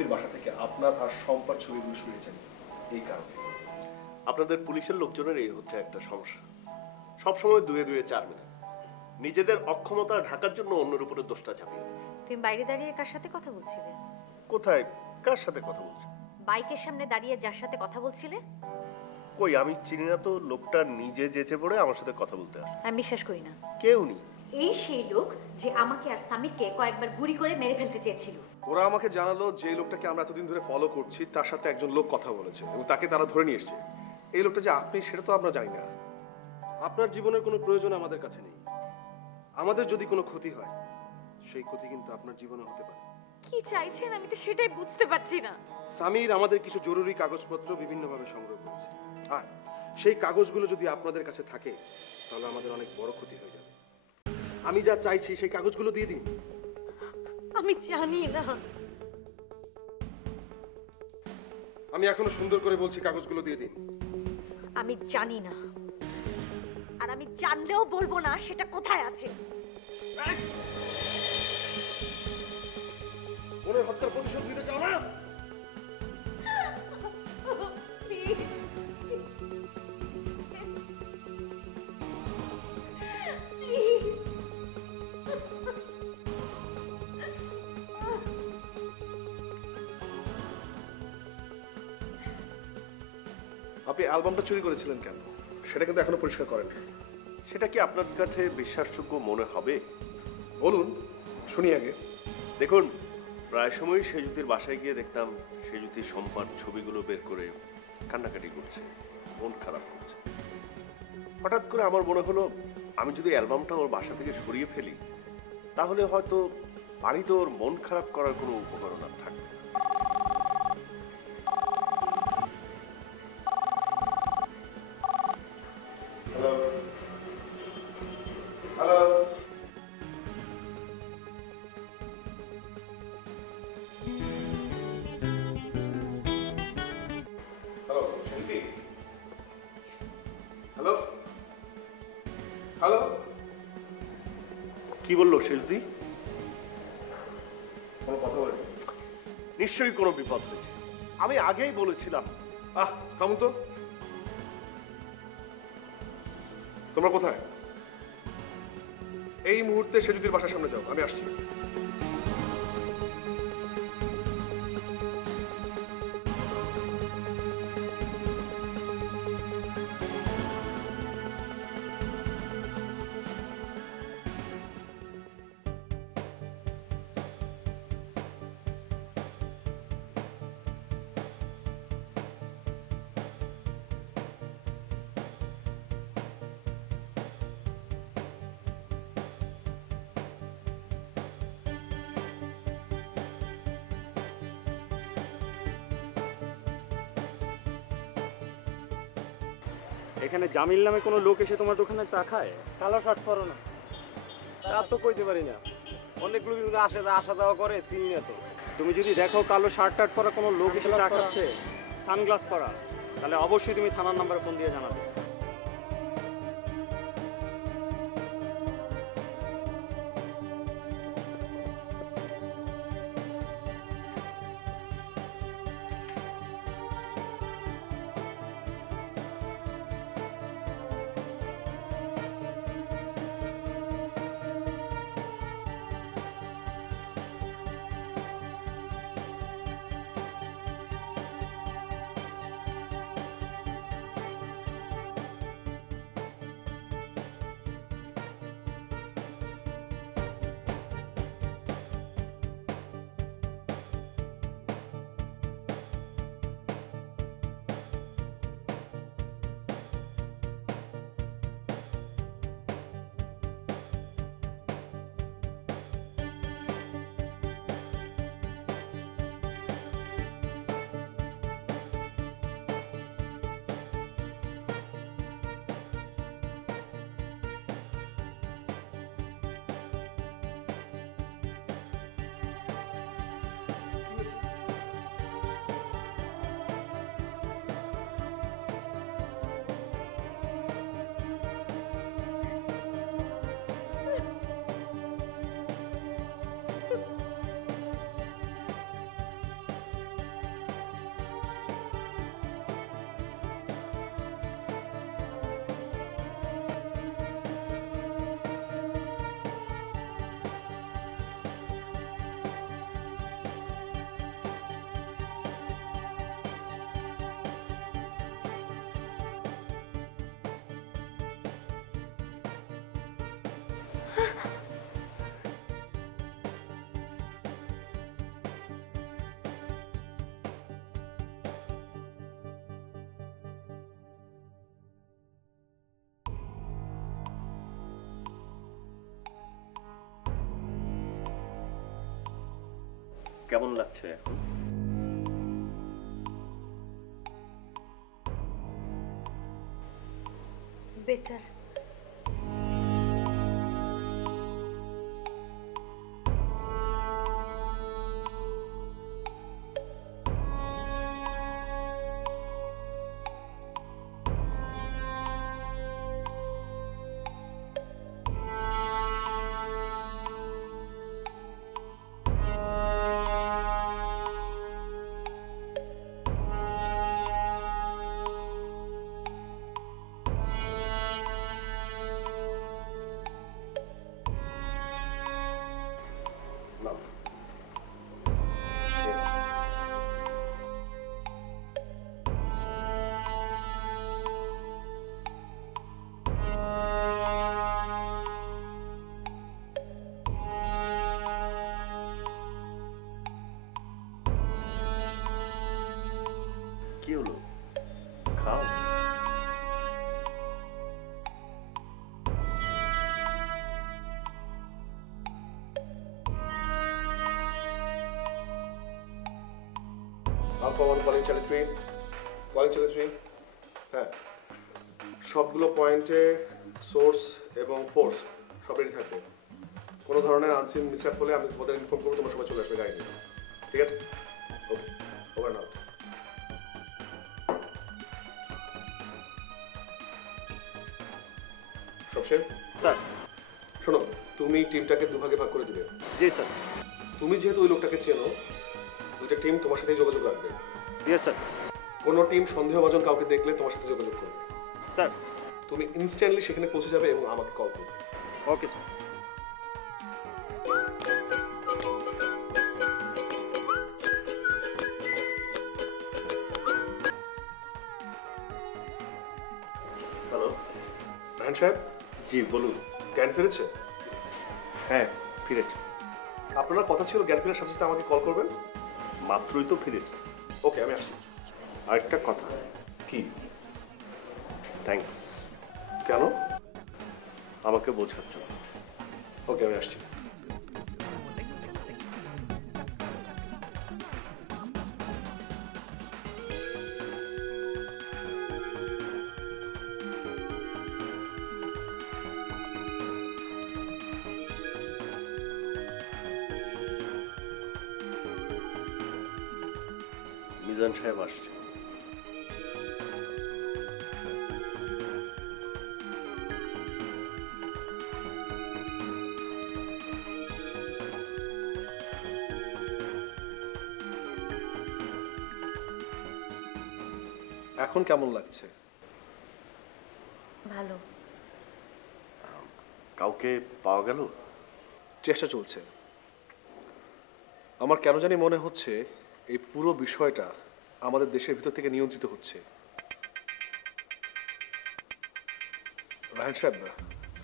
সেজুতির বাসা থেকে আপনার আর সম্পার ছবিগুলো সরিয়েছেন এই কারণে। আপনাদের পুলিশের লোকজনের এই হচ্ছে একটা সমস্যা, সবসময় দুয়ে দুয়ে চার মিলে নিজেদের অক্ষমতা ঢাকার জন্য অন্যের উপরে দোষটা চাপিয়ে। তুমি বাইরে দাঁড়িয়ে কার সাথে কথা বলছিলে? কোথায় কার সাথে কথা বলছো? বাইকের সামনে দাঁড়িয়ে যার সাথে কথা বলছিলে? কই আমি চিনি না তো, লোকটা নিজে যেচে পড়ে আমার সাথে কথা বলতে আসে। আমি বিশ্বাস করি না। কেউ নেই। এই সেই লোক যে আমাকে আর সামিরকে কয়েকবার গুলি করে মেরে ফেলতে চেয়েছিল। ওরা আমাকে জানালো যে লোকটাকে আমরা এতদিন ধরে ফলো করছি তার সাথে একজন লোক কথা বলেছে এবং তাকে তারা ধরে নিয়ে এসছে। এই লোকটা যে আপনি সেটা তো আমরা জানি না। আপনার জীবনের কোনো প্রয়োজন আমাদের কাছে নেই। আমাদের যদি কোনো ক্ষতি হয় সেই ক্ষতি কিন্তু আপনার জীবনে হতে পারে। কি চাইছেন আমি তো সেটাই বুঝতে পারছি না। সামির আমাদের কিছু জরুরি কাগজপত্র বিভিন্নভাবে সংগ্রহ করেছে, আর সেই কাগজগুলো যদি আপনাদের কাছে থাকে তাহলে আমাদের অনেক বড় ক্ষতি হয়ে যাবে। আমি যা চাইছি সেই কাগজগুলো দিয়ে দিন। আমি জানি না। আমি এখনো সুন্দর করে বলছি কাগজগুলো দিয়ে দিন। আমি জানি না, আর আমি জানলেও বলবো না সেটা কোথায় আছে। বোনের হত্যার প্রতিশোধ নিতে চাও না? আপনি অ্যালবামটা চুরি করেছিলেন কেন সেটা কিন্তু এখনো পরিষ্কার করেন। সেটা কি আপনার কাছে বিশ্বাসযোগ্য মনে হবে? বলুন শুনি আগে। দেখুন, প্রায় সময় সেজুতির বাসায় গিয়ে দেখতাম সেজুতি সম্পার ছবিগুলো বের করে কান্নাকাটি করছে, মন খারাপ করছে। হঠাৎ করে আমার মনে হলো আমি যদি অ্যালবামটা ওর বাসা থেকে সরিয়ে ফেলি তাহলে হয়তো বাড়িতে ওর মন খারাপ করার কোনো উপকরণ আর থাকবে। হ্যালো, হ্যালো শান্তি, হ্যালো হ্যালো। কি বললো সেজুতি? কোনো কথা বলেনি? নিশ্চয়ই কোনো বিপদ হয়েছে। আমি আগেই বলেছিলাম। থামুন তো। তোমরা কোথায়? এই মুহূর্তে সেজুতির বাসার সামনে যাও, আমি আসছি। এখানে জামিল নামে কোনো লোক এসে তোমার দোকানে চা খায়? কালো শার্ট পরো না। তা তো কইতে পারি না, অনেক লোক কিন্তু আসা যাওয়া করে, চিনি না তো। তুমি যদি দেখো কালো শার্ট টার্ট পরা কোনো লোক এসে চা খাচ্ছে, সানগ্লাস পরা, তাহলে অবশ্যই তুমি থানার নাম্বারে ফোন দিয়ে জানাবে। কেমন লাগছে এখন? বেটার। না কি হলো? খাও। Alpha one calling channel 3, calling channel 3। হ্যাঁ, সবগুলো পয়েন্টে সোর্স এবং ফোর্স সব রেডি থাকবে। কোনো ধরনের আনসিন মিসঅ্যাপ হলে আমি তোমাদের ইনফর্ম করবো, তোমার সবাই চলে আসবে গাড়ি নিয়ে। ঠিক আছে? ওকে, ওভার নাও। সবশেষ স্যার। শোনো, তুমি টিমটাকে দুভাগে ভাগ করে দিবে। জি স্যার। তুমি যেহেতু ওই লোকটাকে চেনো, দুইটা টিম তোমার সাথে যোগাযোগ রাখবে। জি স্যার। কোনো টিম সন্দেহভাজন কাউকে দেখলে তোমার সাথে যোগাযোগ করবে। স্যার। তুমি ইনস্ট্যান্টলি সেখানে পৌঁছে যাবে এবং আমাকে কল করবে। Okay sir. হ্যালো। রাহান সাহেব, জি বলুন। জ্ঞান ফিরেছে? হ্যাঁ ফিরেছে, আপনারা কথা ছিল জ্ঞান ফেরার সাথে সাথে আমাকে কল করবেন। মাত্রই তো ফিরেছে। ওকে, আমি আসছি। আরেকটা কথা। কি? থ্যাঙ্কস কেন? আমাকে বোঝার জন্য। ওকে, আমি আসছি। মিজান সাহেব আসছে। এখন কেমন লাগছে? ভালো। কাউকে পাওয়া গেল? চেষ্টা চলছে। আমার কেন জানি মনে হচ্ছে এই পুরো বিষয়টা আমাদের দেশের ভিতর থেকে নিয়ন্ত্রিত হচ্ছে। রাহান সাহেব,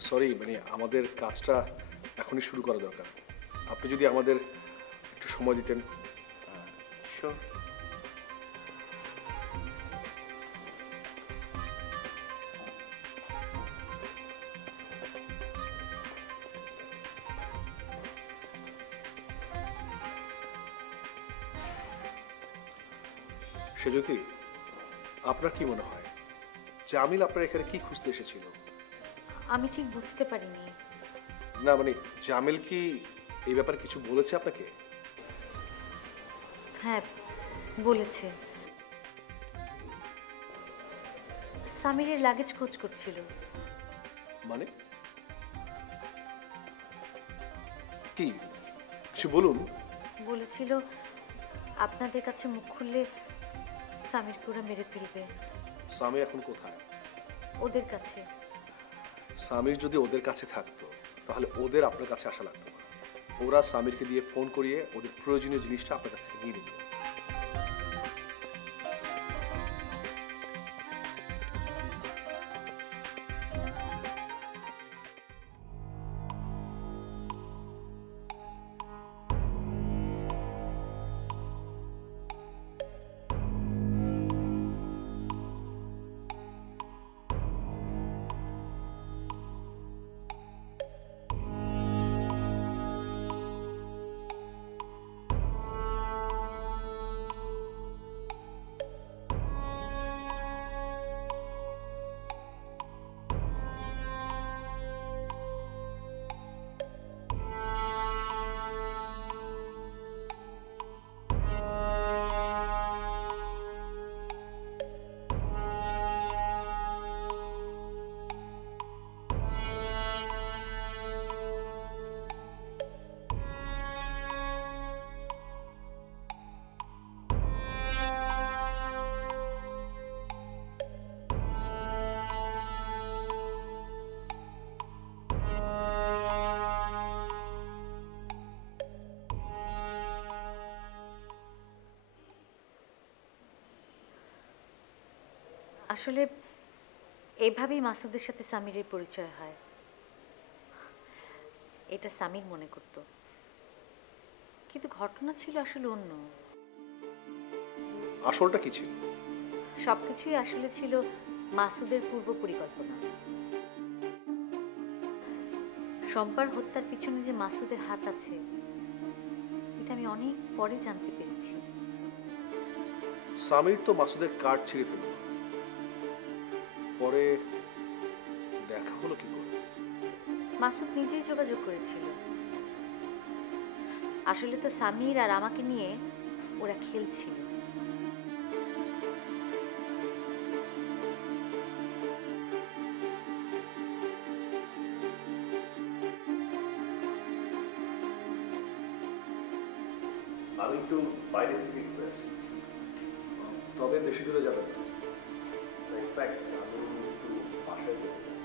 সরি, মানে আমাদের কাজটা এখনই শুরু করা দরকার। আপনি যদি আমাদের একটু সময় দিতেন। Sure. সেজুতি, আপনার কি মনে হয় জামিল আপনার এখানে কি খুঁজতে এসেছিল? আমি ঠিক বুঝতে পারিনি। না মানে জামিল কি এই ব্যাপারে কিছু বলেছে আপনাকে? হ্যাঁ, বলেছে। সামিরের লাগেজ খোঁজ করছিল। মানে কি, কিছু বলুন। বলেছিল আপনাদের কাছে মুখ খুললে সামিরকে ওরা মেরে ফেলবে। সামি এখন কোথায়? ওদের কাছে। সামির যদি ওদের কাছে থাকতো তাহলে ওদের আপনার কাছে আসা লাগতো না। ওরা সামিরকে দিয়ে ফোন করিয়ে ওদের প্রয়োজনীয় জিনিসটা আপনার কাছ থেকে নিয়ে নিত। আসলে এভাবেই মাসুদের সাথে সামিরের পরিচয় হয়। এটা সামির মনে করত, কিন্তু ঘটনা ছিল আসলে অন্য। আসলটা কি ছিল? সবকিছুই আসলে ছিল মাসুদের পূর্ব পরিকল্পনা। শম্পার হত্যার পিছনে যে মাসুদের হাত আছে এটা আমি অনেক পরে জানতে পেরেছি। সামির তো মাসুদের কার্ড ছিঁড়ে ফেলল, পরে দেখা হলো কি করে? মাসুদ নিজেই যোগাযোগ করেছিল। আসলে তো সামির আর আমাকে নিয়ে ওরা খেলছিল। আমি একটু বাইরে থেকে ঘুরে আসি। তবে বেশি দূরে যাবেন না। ইনফ্যাক্ট আমি একটু বাসায় যেতে চাই।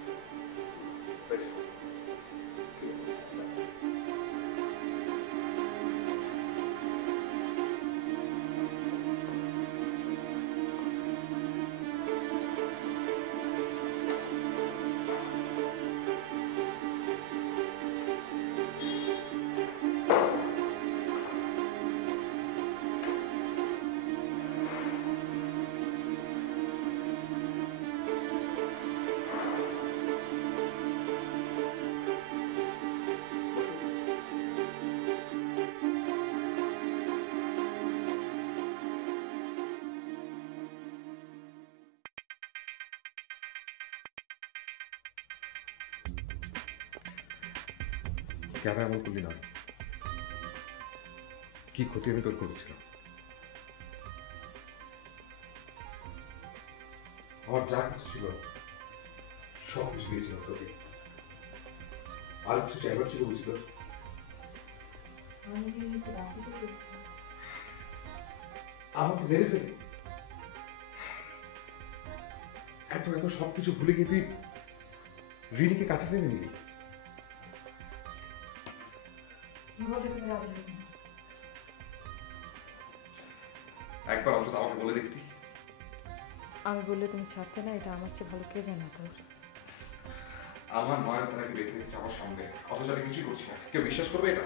Fresh হই। ঠিক আছে। কেন এমন করলি না? কি ক্ষতি আমি তোর করেছিলাম? আমার যা কিছু ছিল সব কিছু দিয়েছিলাম তোকে। আর কিছু চাইবার ছিল বুঝি তোর? আমাকে মেরে ফেলে এত এত সবকিছু ভুলে গিয়ে তুই রিনিকে কাছে টেনে নিলি। একবার অন্তত আমাকে বলে দেখতি। আমি বললে তুমি ছাড়তে না, এটা আমার চেয়ে ভালো কে জানে তোর। আমার নয়নতারাকে দেখতে দেখতে আমার সামনে, অথচ আমি কিছুই করছি না। কেউ বিশ্বাস করবে এটা?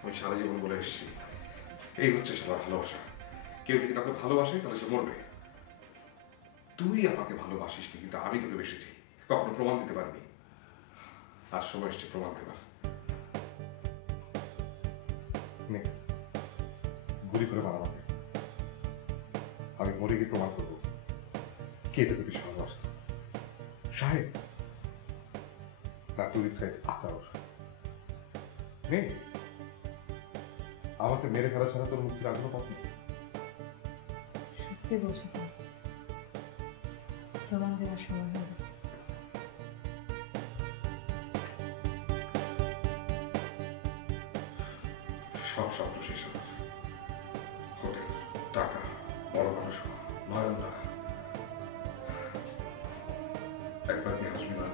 আমি সারা জীবন বলে এসেছি, এই হচ্ছে সারা ভালোবাসা। কেউ যদি কাউকে ভালোবাসে তাহলে সে মরবে। তুই আমাকে ভালোবাসিসনি, কিন্তু আমি তোকে বেসেছি। কখনো প্রমাণ দিতে পারিনি। আজ সময় এসছে প্রমাণ দেবার। নে, গুলি করে মারা আমাকে। আমি মরে গিয়ে প্রমাণ করবো কে তোকে বেশি ভালোবাসত, সাহেব না তুই সাহেব আতাউর। নে, আমাকে মেরে ফেলা ছাড়া তোর মুক্তির আগ্রহ পথ নেই। সত্যি বলছো তো, প্রমাণ দেওয়ার সময় হবে। সব স্বপ্ন শেষ হল। হোটেল, টাকা, বড় মানুষ, নয়নদা। একবার কি হাসবি না?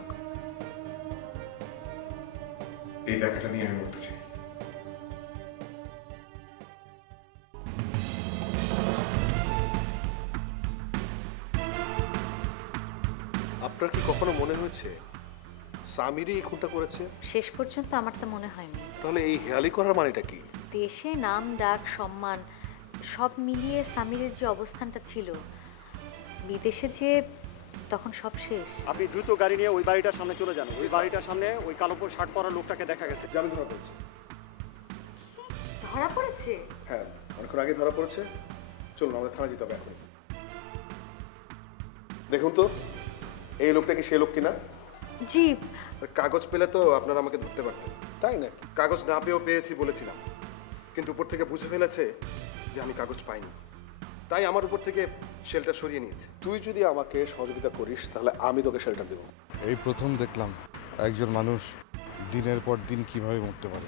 এই দেখাটা নিয়ে আমি মরতে চাই। আপনার কি কখনো মনে হয়েছে সামিরই এই খুনটা করেছে? শেষ পর্যন্ত আমার তা মনে হয়নি। তাহলে এই হেয়ালি করার মানেটা কি? দেশে নাম ডাক সম্মান সব মিলিয়ে সামিরের যে অবস্থানটা ছিল, বিদেশে যে তখন সব শেষ। আপনি দ্রুত গাড়ি নিয়ে ওই বাড়িটার সামনে চলে যান। ওই বাড়িটার সামনে ওই কালোপুর শার্ট পরা লোকটাকে দেখা গেছে। জামিন ধরা পড়েছে। ধরা পড়েছে? হ্যাঁ, অনেকক্ষণ আগে ধরা পড়েছে। চলুন আমাদের থানা যেতে হবে এখন। দেখুন তো এই লোকটা কি সে লোক কিনা। জি। কাগজ পেলে তো আপনারা আমাকে ধরতে পারতেন, তাই না? কাগজ না পেয়েও পেয়েছি বলেছিলাম, কিন্তু উপর থেকে বুঝে ফেলেছে যে আমি কাগজ পাইনি, তাই আমার উপর থেকে শেল্টার সরিয়ে নিয়েছে। তুই যদি আমাকে সহযোগিতা করিস তাহলে আমি তোকে শেল্টার দেবো। এই প্রথম দেখলাম একজন মানুষ দিনের পর দিন কিভাবে মরতে পারে।